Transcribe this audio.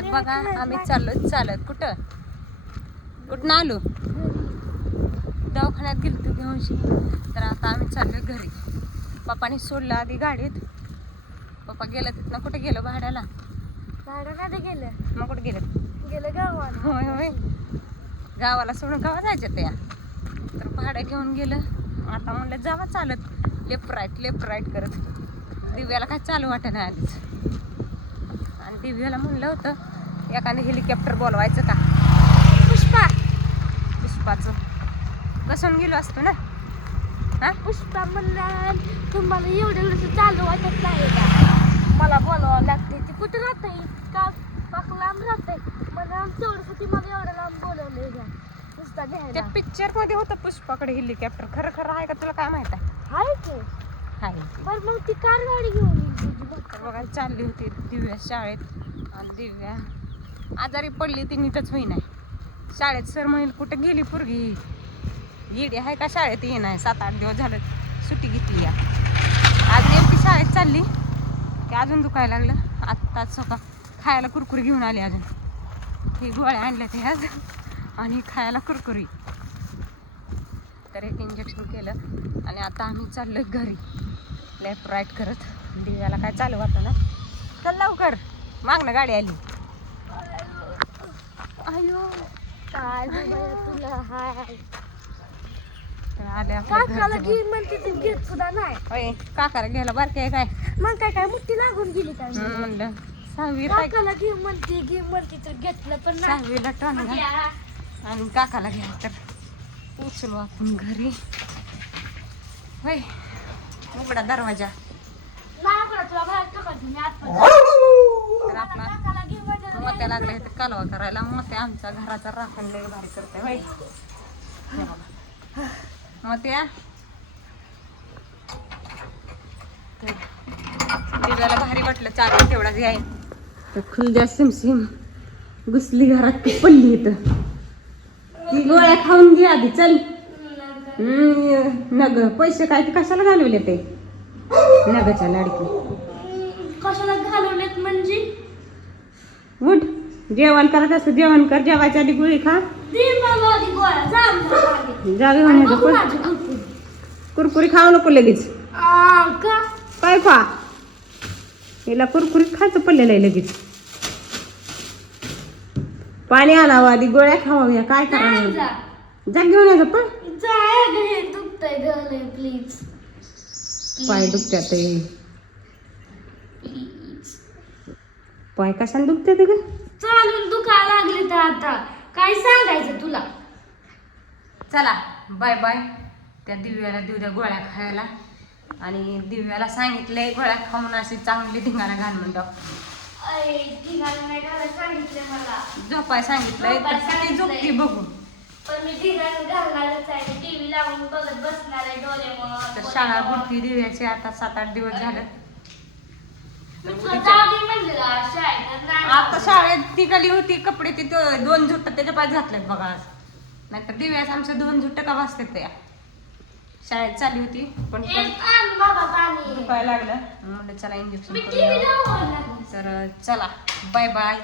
तर बघा आम्ही चाललो चालत कुठं आलो दवाखान्यात गेलो घेऊनशी. तर आता आम्ही चाललो घरी. पप्पाने सोडलं आधी गाडीत. पप्पा गेलं तिथनं कुठे गेलं भाड्याला गेलं मग कुठे गेलं गावाला. होय होय गावाला सोडून गावा जायचं त्या. तर भाडं घेऊन गेलं. आता म्हणलं जावा चालत लेफ्ट राईट करत. दिव्याला काय चालू वाटत नाही आधीच. आणि दिव्याला म्हणलं होतं एखादं हेलिकॉप्टर बोलवायचं का पुष्पाचं बसून गेलो असतो ना. हा पुष्पा म्हणलं तुम्हाला एवढं चालू वाटत नाही का मला बोलावं लागते. ती कुठे राहते का पाक लांब राहते मला तेवढ्यासाठी मला एवढं लांब बोलवलंय का पुष्पा त्या घ्यायला. पिक्चर मध्ये होतं पुष्पाकडे हेलिकॉप्टर. खरं आहे का तुला काय माहित आहे? हाय की आहे बरं मग ती कार गाडी घेऊन येईल तुझी बघ. तर बघा चालली होती दिव्या शाळेत. आणि दिव्या आजारी पडली ती नीटच होईना. शाळेत सर म्हणेल कुठं गेली पोरगी येडी आहे का शाळेत ये नाही. 7-8 दिवस झालं सुट्टी घेतली या. आज नेमकी शाळेत चालली की अजून दुखायला लागलं. आत्ताच सकाळ खायला कुरकुरी घेऊन आली. अजून ही गोळ्या आणल्या ते आज आणि खायला कुरकुरी. तर एक इंजेक्शन केलं आणि आता आम्ही चाललोय घरी लेफ्ट राईट करत. दिव्याला काय चालू वाटतं ना. चल लवकर मागणं गाडी आली. अयो काय बाबा तुला हाय तर आले आपल्या काकाला घरजवळ. घे म्हणते ती घेत सुद्धा नाही. होय काकाला घ्यायला बारके आहे काय मग काय मुठ्ठी लागून गेली काय म्हणलं 6वी काकाला घे म्हणते तर घेतलं पण नाही. 6वीला टोनगा आणि काकाला घ्या तर उचलू आपण घरी. होय उघडा दरवाजा. नाही बरं तुला बाहेर टाकायचं मी आतमध्ये. तर आपला काकाला घे म्हणजे मोत्या लागले तर कालवा करायला. मोत्या आमच्या घराचा राखण लय भारी करते. होय हे बघा मोत्या. दिव्याला भारी वाटलं चालू तेवढाच याय. तर खुलद्या सिमसिम घुसली घरात ती पडली इथं. ती गोळ्या खाऊन घे आधी चल. नग पैसे काय ते कशाला घालवले ते नगच्या लाडकी. कशाला घालवलेत म्हणजे उठ जेवण करत असं जेवण कर. जेवायच्या आधी गोळी खा. दे मला आधी गोळ्या जा आमच्या मागे. जागे बघू होण्याचं माझी कुरकुरी. कुरकुरी खाऊ नको लगेच. का काय खा हिला कुरकुरीत खायचं पडलेलं आहे लगेच. पाणी आणावं आधी गोळ्या खावाव्या. काय करावं जा जा घेऊन यायचं पण जा घे दुखतंय गले प्लीज पाय दुखत्यात. प्लीज. पाय कशाने दुखत्यात ग? चालून दुखायला लागले तर आता काय सांगायचं तुला. चला बाय बाय. त्या दिव्याला देऊ द्या गोळ्या खायला. आणि दिव्याला सांगितलंय गोळ्या खाऊन अशी चांगली धिंगाणा घाल म्हणतो. ठिकाण नाही घालायला सांगितलं मला. झोपाय सांगितलंय तर किती झोपती बघू. पण मी ठिकाण घालणारच आहे. टीव्ही लावून बघत बसणार आहे डोळ्यामुळे. तर शाळा बुडती दिव्याची आता 7-8 दिवस झालं. आता शाळेत ती गेली होती कपडे ती 2 झुट्ट त्याच्या पाय घातलेत बघा आज. नाहीतर दिव्याच आमच्या 2 झुट्ट का वाजतात त्या. शाळेत चालली होती पण दुखायला लागलं म्हणलं चला इंजेक्शन करूया. तर चला बाय बाय.